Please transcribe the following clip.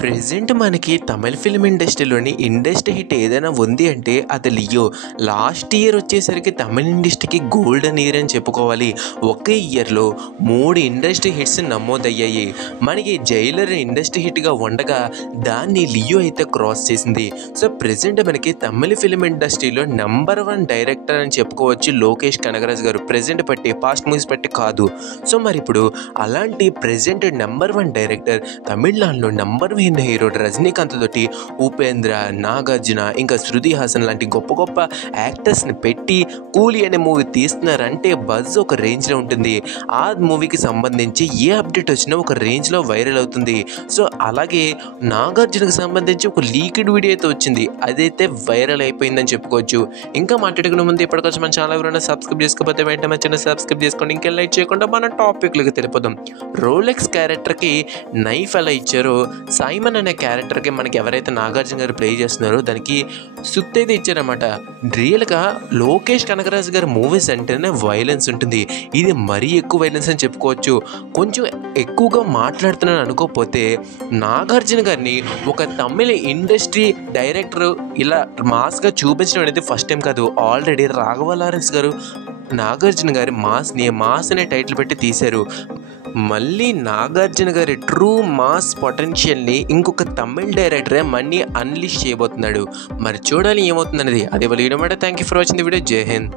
Present మనకి తమిళ film ఇండస్ట్రీలోని industry hit ఏదైనా ఉంది అంటే అది లియో. లాస్ట్ ఇయర్ వచ్చేసరికి తమిళ ఇండస్ట్రీకి గోల్డెన్ ఇయర్ అని చెప్పుకోవాలి. ఒకే ఇయర్లో 3 ఇండస్ట్రీ హిట్స్ నమోదయ్యాయి. మనకి జైలర్ ఇండస్ట్రీ హిట్గా ఉండగా దాన్ని లియో అయితే క్రాస్ చేసింది. సో ప్రెజెంట్ మనకి తమిళ ఫిల్మ్ ఇండస్ట్రీలో నెంబర్ 1 డైరెక్టర్ అని చెప్పుకోవచ్చు లోకేష్ కనగరాజు గారు. ప్రెజెంట్ బట్టి పాస్ట్ మూవీస్ బట్టి కాదు. సో మరి ఇప్పుడు అలాంటి ప్రెజెంట్ నెంబర్ 1 డైరెక్టర్ తమిళనాడులో నెంబర్ 1 హీరో రజనీకాంత్ తోటి ఉపేంద్ర, నాగార్జున ఇంకా శృతి హాసన్ లాంటి గొప్ప గొప్ప యాక్టర్స్ని పెట్టి కూలీ అనే మూవీ తీస్తున్నారంటే బజ్ ఒక రేంజ్లో ఉంటుంది. ఆ మూవీకి సంబంధించి ఏ అప్డేట్ వచ్చినా ఒక రేంజ్లో వైరల్ అవుతుంది. సో అలాగే నాగార్జునకు సంబంధించి ఒక లీక్డ్ వీడియో అయితే వచ్చింది, అదైతే వైరల్ అయిపోయిందని చెప్పుకోవచ్చు. ఇంకా మాట్లాడుకునే ముందు ఇప్పటికొచ్చి మన ఛానల్ ఎవరైనా సబ్స్క్రైబ్ చేసుకోకపోతే వెంటనే మన ఛానల్ సబ్స్క్రైబ్ చేసుకోండి. ఇంకా లైక్ చేయకుండా మన టాపిక్లకు తెలిపోదాం. రోలెక్స్ క్యారెక్టర్కి నైఫ్ ఎలా ఇచ్చారో సైమన్ అనే క్యారెక్టర్కి మనకి ఎవరైతే నాగార్జున గారు ప్లే చేస్తున్నారో దానికి సుత్తి అయితే ఇచ్చారన్నమాట. రియల్గా లోకేష్ కనగరాజు గారి మూవీస్ అంటేనే వైలెన్స్ ఉంటుంది. ఇది మరీ ఎక్కువ వైలెన్స్ అని చెప్పుకోవచ్చు. కొంచెం ఎక్కువగా మాట్లాడుతున్నాను అనుకోకపోతే నాగార్జున గారిని ఒక తమిళ ఇండస్ట్రీ డైరెక్టర్ ఇలా మాస్గా చూపించడం అనేది ఫస్ట్ టైం కాదు. ఆల్రెడీ రాఘవ లారెన్స్ గారు నాగార్జున గారి మాస్ అనే టైటిల్ పెట్టి తీశారు. మళ్ళీ నాగార్జున గారి ట్రూ మాస్ పొటెన్షియల్ని ఇంకొక తమిళ్ డైరెక్టరే మళ్ళీ అన్లీష్ చేయబోతున్నాడు. మరి చూడాలి ఏమవుతుందనేది. అదే వాళ్ళు thank you for watching the video. జై హింద్.